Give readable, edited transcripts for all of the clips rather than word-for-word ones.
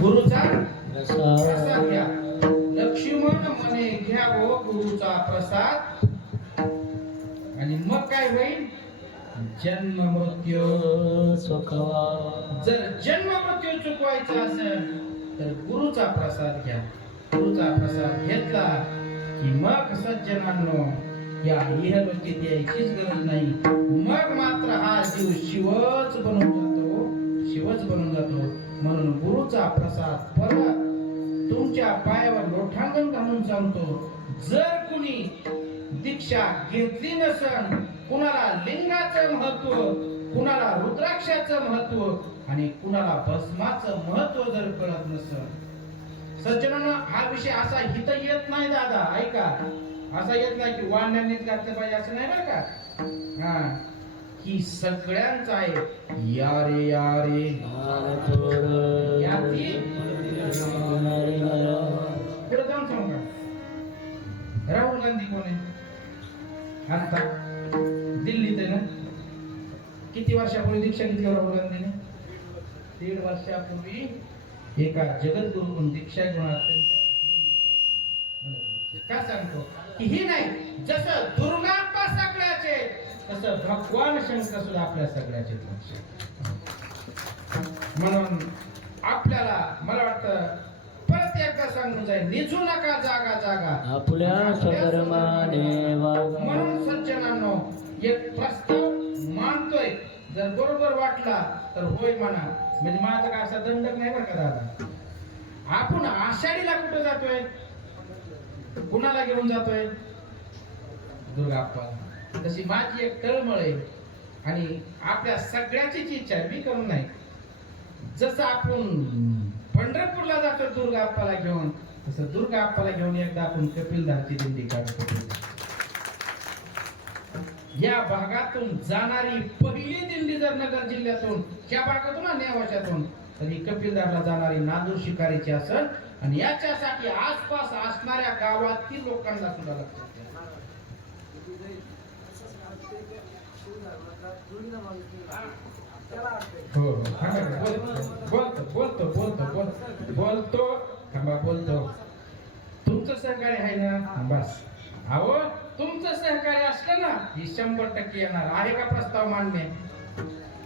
गुरुचा प्रसाद घ्या. लक्ष्मण म्हणे घ्यावो गुरुचा प्रसाद. आणि मग काय होईल? जन्म मृत्यू सुखवा. जर जन्म मृत्यू चुकवायचा असेल तर गुरुचा प्रसाद घ्या. गुरुचा प्रसाद घेतला की मग सज्जनांनो या इहलोकीत यायचीच गरज नाही. मग मात्र हा जीव शिवच बनून जातो, शिवच बनून जातो. म्हणून गुरुचा प्रसाद परत तुमच्या पायावर लोटांगण घालून सांगतो. जर कुणी दीक्षा घेतली नसन, कुणाला लिंगाचं महत्व, कुणाला रुद्राक्षाचं महत्व आणि कुणाला भस्माचं महत्व जर कळत नसल, सज्जनांनो हा विषय असा हित येत नाही दादा, ऐका, असा येत नाही की वाण्यानेच घातलं पाहिजे असं नाही बरं का. हा, ही सगळ्यांचं आहे. यारे यारे याती पुढे जाऊन सांगू का? राहुल गांधी कोण आहे? आता दिल्लीत आहे ना. किती वर्षापूर्वी दीक्षा घेतली राहुल गांधीने? 1.5 वर्षापूर्वी एका जगद्गुरूकडून दीक्षा घेऊन का सांगतो की ही नाही, जसं दुर्गाप्पा सगळ्याचे तसं भगवान शंकर सुद्धा आपल्या सगळ्याचे. म्हणून आपल्याला मला वाटतं परत एकदा सांगून जाईल, निजू नका जागा जागा आपल्या स्वधर्माने वागा. म्हणून सज्जनांनो एक प्रस्ताव मानतोय, जर बरोबर वाटला तर होय म्हणा. म्हणजे माझा काय असा दंडक नाही बरं का दादा. आपण आषाढीला कुठं जातोय? कुणाला घेऊन जातोय? दुर्गाप्पा. तशी माझी एक तळमळ आहे आणि आपल्या सगळ्याचीच इच्छा आहे, मी करून नाही. जसं आपण पंढरपूरला जातो दुर्गाप्पाला घेऊन, तसं दुर्गाप्पाला घेऊन एकदा आपण कपिलधारची दिंडी काढतो. या भागातून जाणारी पहिली दिंडी जर नगर जिल्ह्यातून, या भागातून आणि नेवाशातून, तर ही कपिलधारला जाणारी नांदूर शिकारीची असेल. आणि याच्यासाठी आसपास असणाऱ्या गावातील लोकांना सुद्धा लक्षात घ्या. हो बोलतो तुमचं सहकार्य आहे ना? बस अहो, तुमचं सहकार्य असलं ना ही 100% येणार आहे. का प्रस्ताव मान्य?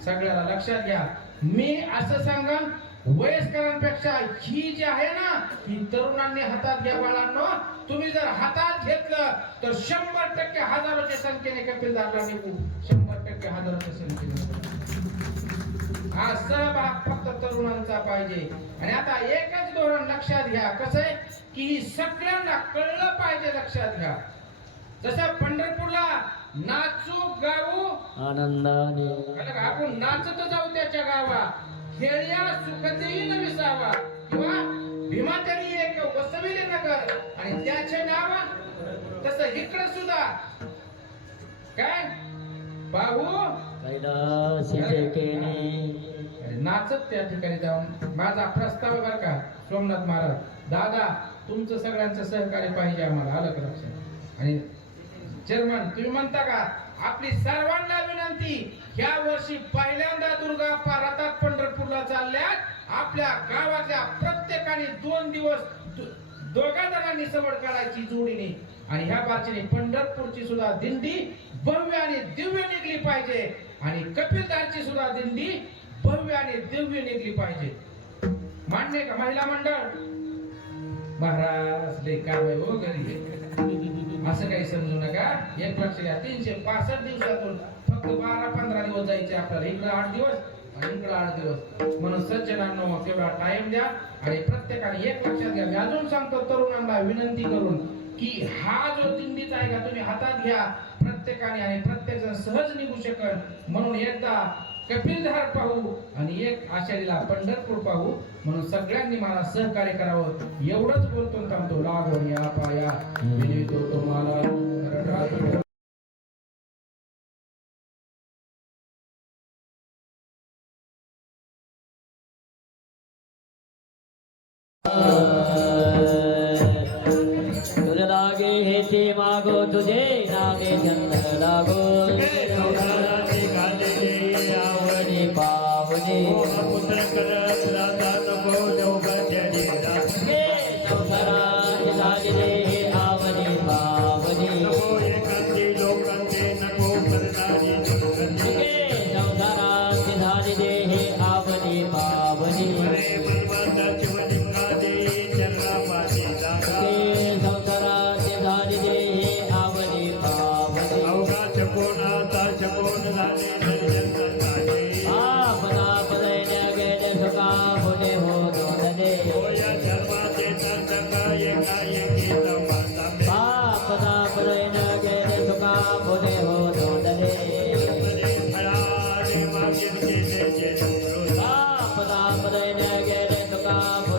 सगळ्याला लक्षात घ्या. मी असं सांगन, वयस्करांपेक्षा ही जी आहे ना ही तरुणांनी हातात घ्या बाळांनो. तुम्ही जर हातात घेतलं तर 100% हजारोच्या संख्येने कपिलधारला निघू. 100% हजारोच्या संख्येने. हा सहभाग फक्त तरुणांचा पाहिजे. आणि आता एकच धोरण लक्षात घ्या, कसं आहे की ही सगळ्यांना कळलं पाहिजे. लक्षात घ्या, जसं पंढरपूरला नाचू गाऊ आनंदाने, आपण नाचत जाऊ त्याच्या गावा. खेळ्या सुखदेही न विसावा, किंवा भीमातरी एक वसविले नगर आणि त्याचे नाव. तसं इकडे सुद्धा काय पाहू नाचत त्या ठिकाणी जाऊन. माझा प्रस्ताव बर का सोमनाथ महाराज, दादा तुमचं सगळ्यांचं सहकार्य पाहिजे आम्हाला, आलं का लक्षात? आणि चेअरमन तुम्ही म्हणता का? आपली सर्वांना विनंती, ह्या वर्षी पहिल्यांदा दुर्गाप्पा रथात पंढरपूरला चालल्यात. आपल्या गावातल्या प्रत्येकाने 2 दिवस दोघा जणांनी सवड काढायची जोडीने. आणि ह्या बारचीने पंढरपूरची सुद्धा दिंडी भव्य आणि दिव्य निघली पाहिजे. आणि कपिलधारची सुद्धा दिंडी भव्य आणि दिव्य निघली पाहिजे. मान्य का महिला मंडळ? महाराज लय काम आहे हो घरी, असं काही समजू नका. एक लक्ष घ्या, 365 दिवसातून फक्त 12-15 दिवस जायचे आपल्याला. इकडे 8 दिवस आणि इकडे 8 दिवस. म्हणून सज्जनांनो तेवढा टाइम द्या. आणि प्रत्येकाने एक लक्षात घ्या, मी अजून सांगतो तरुणांना विनंती करून की हा जो दिंडीचा आहे का तुम्ही हातात घ्या प्रत्येकाने, आणि प्रत्येक जण सहज निघू शकल. म्हणून एकदा कपिलधार पाहू आणि एक आषाढीला पंढरपूर पाहू. म्हणून सगळ्यांनी मला सहकार्य करावं एवढंच बोलतो. थांबतो. लागून या पाया विनवितो तुम्हाला. तुझे लागे हे ते मागो, तुझे नागे चंद्र लागो. आवडी पावडी पुत्र कर नको का